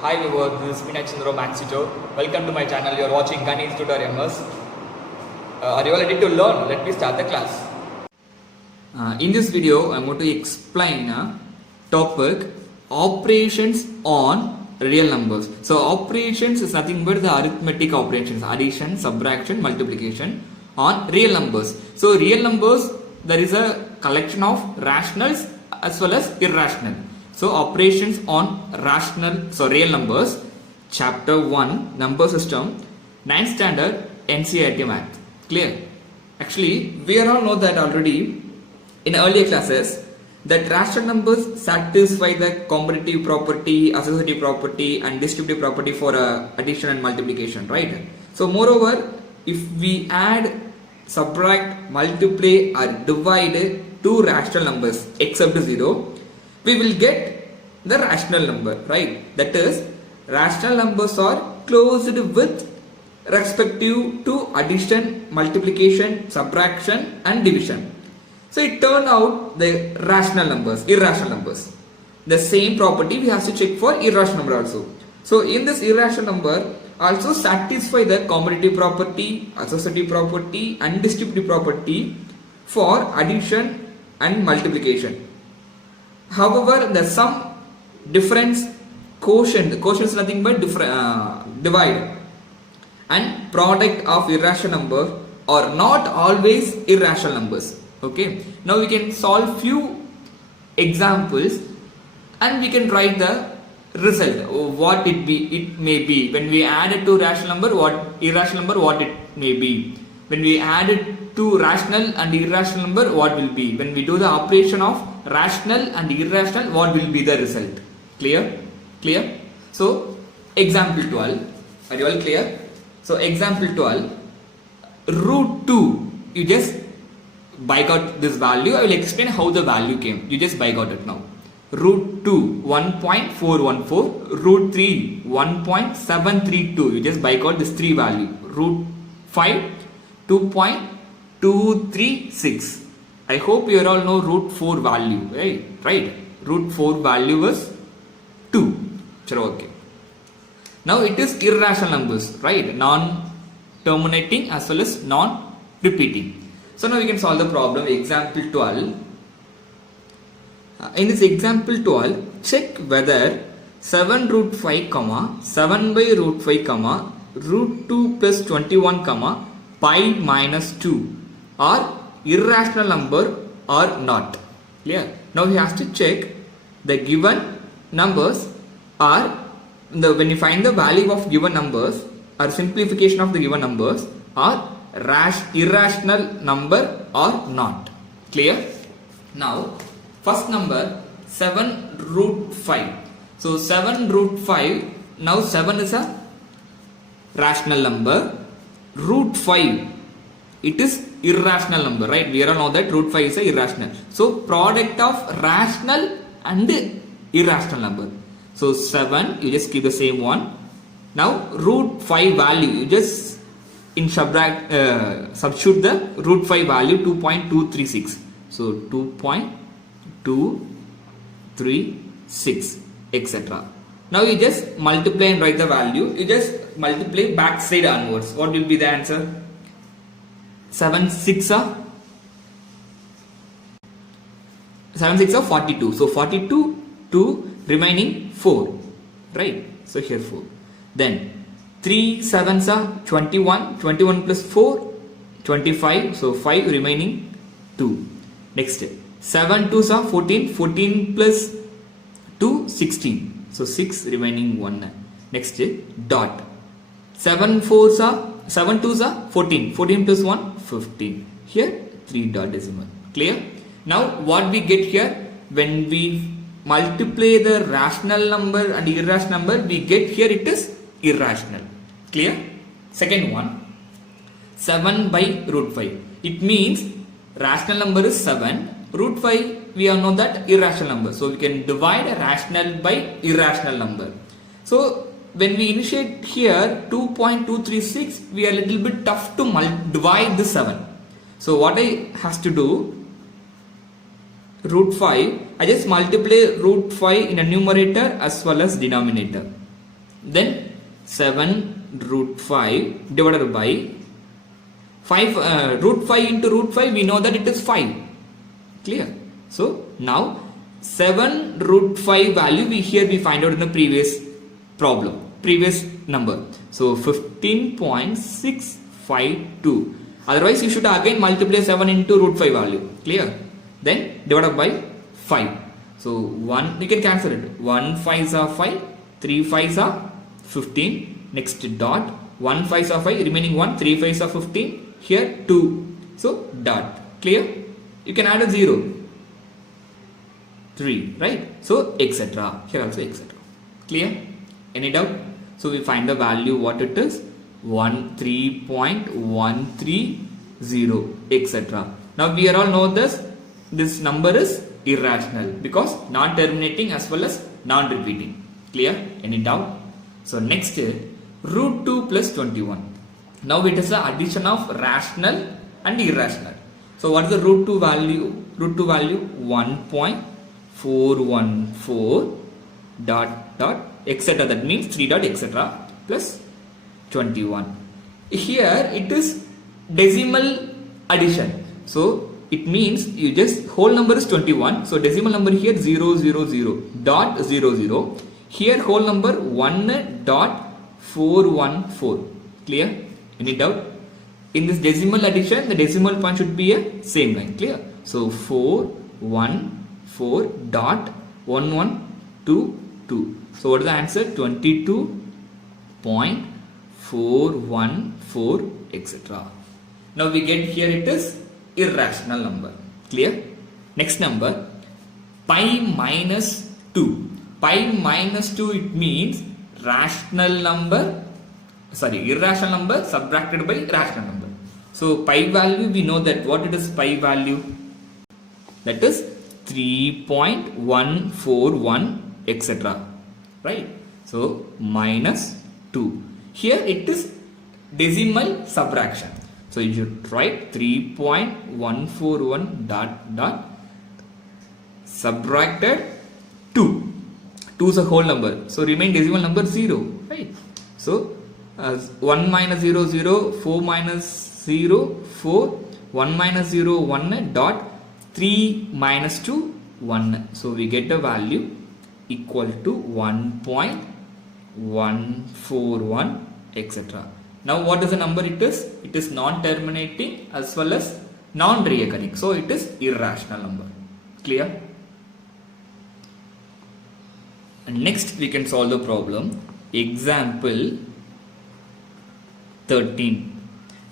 Hi viewers, this is Pinachandra Max Teacher. Welcome to my channel. You are watching Ganesh Tutorials. Are you all ready to learn? Let me start the class. In this video, I am going to explain a topic operations on real numbers. So operations is nothing but the arithmetic operations, addition, subtraction, multiplication on real numbers. So real numbers, there is a collection of rationals as well as irrational. So operations on real numbers, Chapter 1, number system, 9th standard, NCERT math. Clear? Actually, we all know that already in earlier classes that rational numbers satisfy the commutative property, associative property and distributive property for addition and multiplication, right? So moreover, if we add, subtract, multiply or divide two rational numbers except 0, we will get the rational number, right? That is, rational numbers are closed with respective to addition, multiplication, subtraction and division. So it turned out the rational numbers, irrational numbers. The same property we have to check for irrational number also. So in this irrational number also satisfy the commutative property, associative property and distributive property for addition and multiplication. However, the sum, difference, quotient is nothing but divide and product of irrational number are not always irrational numbers. Okay, now we can solve few examples and we can write the result, what it may be when we add it to rational number, what irrational number, what it may be when we add it to rational and irrational number, what will be when we do the operation of rational and irrational, what will be the result. Clear? So example 12, are you all clear? So example 12, root 2, you just by got this value. I will explain how the value came. You just by got it now. Root 2 1.414, root 3 1.732, you just by got this 3 value. Root 5 2.236. I hope you all know root 4 value, right? Root 4 value is 2. Okay. Now it is irrational numbers, right? Non-terminating as well as non-repeating. So now we can solve the problem. Example 12. In this example 12, check whether 7 root 5, 7 by root 5, root 2 plus 21, pi minus 2 are irrational number or not. Clear? Now we have to check the given numbers are, when you find the value of given numbers or simplification of the given numbers are irrational number or not. Clear? Now first number 7 root 5. So 7 root 5, now 7 is a rational number. Root 5, it is irrational number, right? We all know that root 5 is a irrational. So product of rational and irrational number. So 7, you just keep the same one. Now root 5 value, you just substitute the root 5 value 2.236. So 2.236 etc. Now you just multiply and write the value. You just multiply back side onwards. What will be the answer? 7 6 are 42. So 42 to remaining 4, right? So here 4. Then 3 7s are 21. 21 plus 4 25. So 5 remaining 2. Next 7 2s are 14. 14 plus 2 16. So 6 remaining 1. Next dot. 7 2s are 14. 14 plus 1 15. Here 3 dot decimal. Clear? Now what we get here, when we multiply the rational number and irrational number, we get here it is irrational. Clear? Second one, 7 by root 5. It means rational number is 7. Root 5 we all know that irrational number. So we can divide a rational by irrational number. So when we initiate here 2.236, we are a little bit tough to divide the 7. So what I has to do, root 5, I just multiply root 5 in a numerator as well as denominator. then 7 root 5 divided by 5 root 5 into root 5, we know that it is 5. Clear? So now 7 root 5 value we find out in the previous problem, previous number. So 15.652. Otherwise you should again multiply 7 into root 5 value. Clear? Then divided by 5. So 1, we can cancel it. 1 5s are 5, 3 5s are 15. Next dot, 1 5s are 5, remaining 1, 3 5s are 15. Here 2. So dot. Clear? You can add a 0. 3, right? So etc. Here also etc. Clear? Any doubt? So we find the value what it is, 3.130 etc. Now we all know this number is irrational because non-terminating as well as non-repeating. Clear? Any doubt? So next root 2 plus 21. Now it is the addition of rational and irrational. So what is the root 2 value? Root 2 value 1.414 dot etc. That means 3 dot etc. plus 21. Here it is decimal addition. So it means you just whole number is 21. So decimal number here 000.00. Here whole number 1.414. Clear? Any doubt? In this decimal addition, the decimal point should be a same line. Clear? So 414.1122. So what is the answer? 22.414 etc. Now we get here it is irrational number. Clear? Next number, pi minus 2. Pi minus 2, it means irrational number subtracted by rational number. So pi value, we know that what it is pi value, that is 3.141 etc. Right? So minus 2. Here it is decimal subtraction. So you should write 3.141 dot subtracted 2. 2 is a whole number. So remain decimal number 0. Right? So 1 minus 0 0, 4 minus 0 4, 1 minus 0 1 dot 3 minus 2 1. So we get the value equal to 1.141 etc. Now what is the number it is? It is non-terminating as well as non-reoccurring. So it is irrational number. Clear? And next we can solve the problem. Example 13.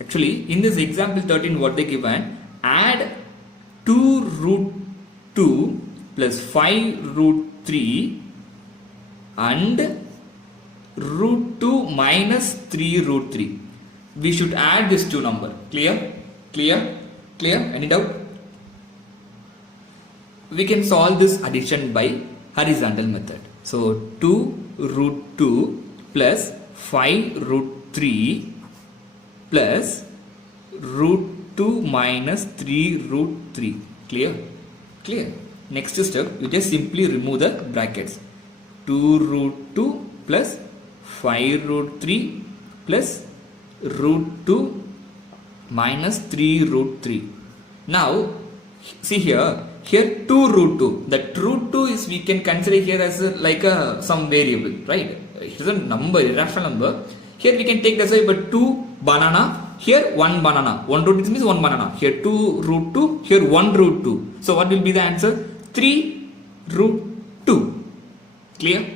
Actually in this example 13 what they given, add 2 root 2 plus 5 root 3 and root 2 minus 3 root 3. We should add this two number. Clear? Clear? Clear? Any doubt? We can solve this addition by horizontal method. So 2 root 2 plus 5 root 3 plus root 2 minus 3 root 3. Clear? Clear? Next step, you just simply remove the brackets. 2 root 2 plus 5 root 3 plus root 2 minus 3 root 3. Now see here 2 root 2. That root 2 is we can consider here as some variable, right? Here's a number, irrational number. Here we can take this way, but 2 banana. Here 1 banana. 1 root 2 means 1 banana. Here 2 root 2. Here 1 root 2. So what will be the answer? 3 root 2. Clear?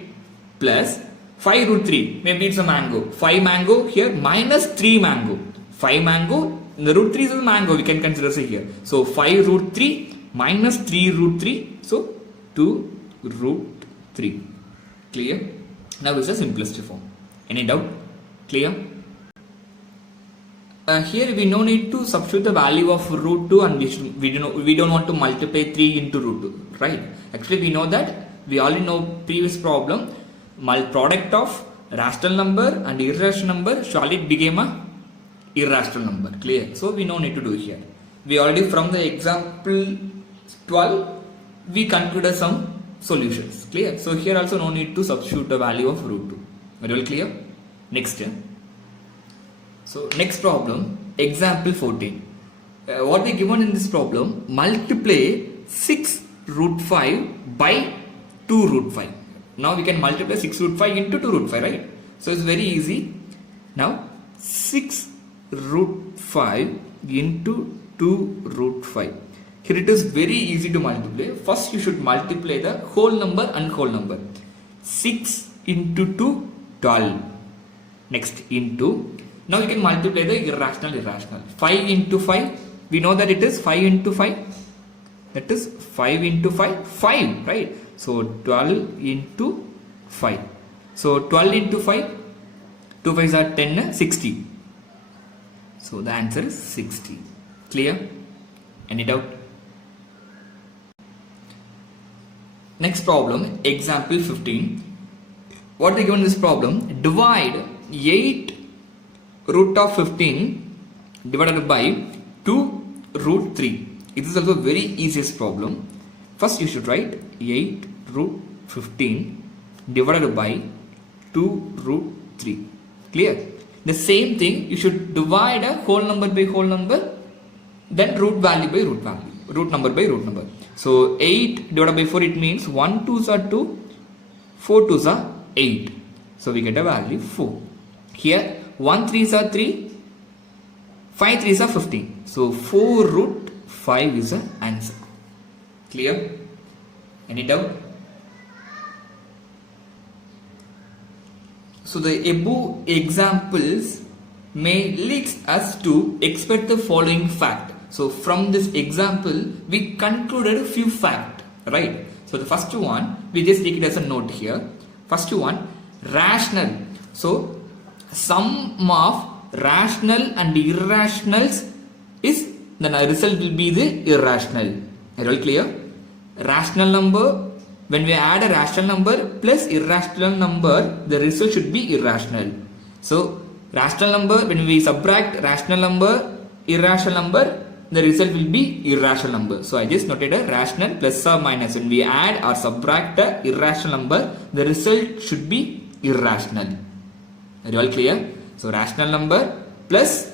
Plus 5 root 3. Maybe it's a mango. 5 mango. Here minus 3 mango. 5 mango. The root 3 is a mango. We can consider here. So 5 root 3 minus 3 root 3. So 2 root 3. Clear? Now it's the simplest form. Any doubt? Clear? Here we no need to substitute the value of root 2 and we don't want to multiply 3 into root 2, right? Actually we know that, we already know previous problem, product of rational number and irrational number surely became a irrational number. Clear? So we no need to do here. We already from the example 12 we concluded some solutions. Clear? So here also no need to substitute the value of root 2. Are you all clear? Next. So next problem, example 14. What we given in this problem, multiply 6 root 5 by 2 root 5. Now we can multiply 6 root 5 into 2 root 5, right? So it's very easy. Now 6 root 5 into 2 root 5. Here it is very easy to multiply. First you should multiply the whole number and whole number. 6 into 2, 12. Next into, now you can multiply the irrational. 5 into 5, we know that it is 5 into 5. That is 5 into 5, 5, right? So 12 into 5. So 12 into 5, 2 5s are 10, 60. So the answer is 60. Clear? Any doubt? Next problem, example 15. What they given this problem? Divide 8 root of 15 divided by 2 root 3. It is also very easiest problem. First you should write 8 root 15 divided by 2 root 3. Clear? The same thing, you should divide a whole number by whole number, then root value by root value, root number by root number. So 8 divided by 4, it means 1 2s are 2, 4 2s are 8. So we get a value 4. Here 1 3s are 3, 5 3s are 15. So 4 root 5 is the answer. Clear? Any doubt? So the above examples may lead us to expect the following fact. So from this example, we concluded a few facts, right? So the first one, we just take it as a note here. First one, rational. So sum of rational and irrationals is, then the result will be the irrational. Are you all clear? Rational number, when we add a rational number plus irrational number, the result should be irrational. So rational number, when we subtract rational number, irrational number, the result will be irrational number. So I just noted a rational plus or minus. When we add or subtract a irrational number, the result should be irrational. Are you all clear? So rational number plus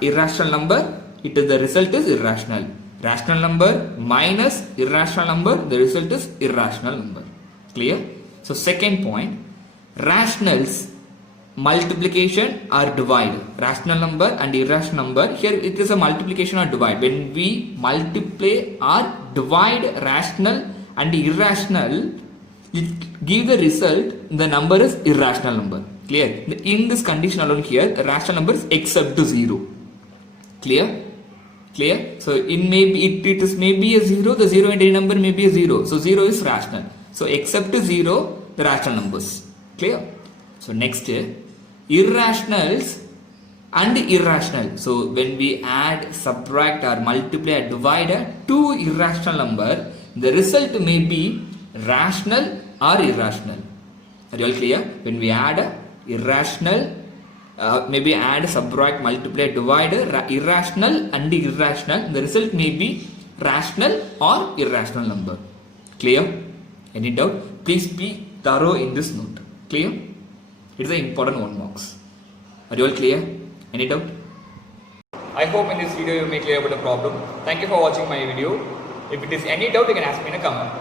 irrational number, the result is irrational. Rational number minus irrational number, the result is irrational number. Clear? So second point, rationals, multiplication or divide. Rational number and irrational number, here it is a multiplication or divide. When we multiply or divide rational and irrational, it gives the result, the number is irrational number. Clear? In this condition alone here, rational number is except to 0. Clear? Clear? So it is maybe a 0, the 0 in any number may be a 0. So 0 is rational. So except to 0, the rational numbers. Clear? So next, irrationals and irrational. So when we add, subtract or multiply or divide two irrational number, the result may be rational or irrational. Are you all clear? When we add irrational, maybe add, subtract, multiply, divide, irrational and irrational, the result may be rational or irrational number. Clear? Any doubt? Please be thorough in this note. Clear? It is an important 1 marks. Are you all clear? Any doubt? I hope in this video you may clear about the problem. Thank you for watching my video. If it is any doubt, you can ask me in a comment.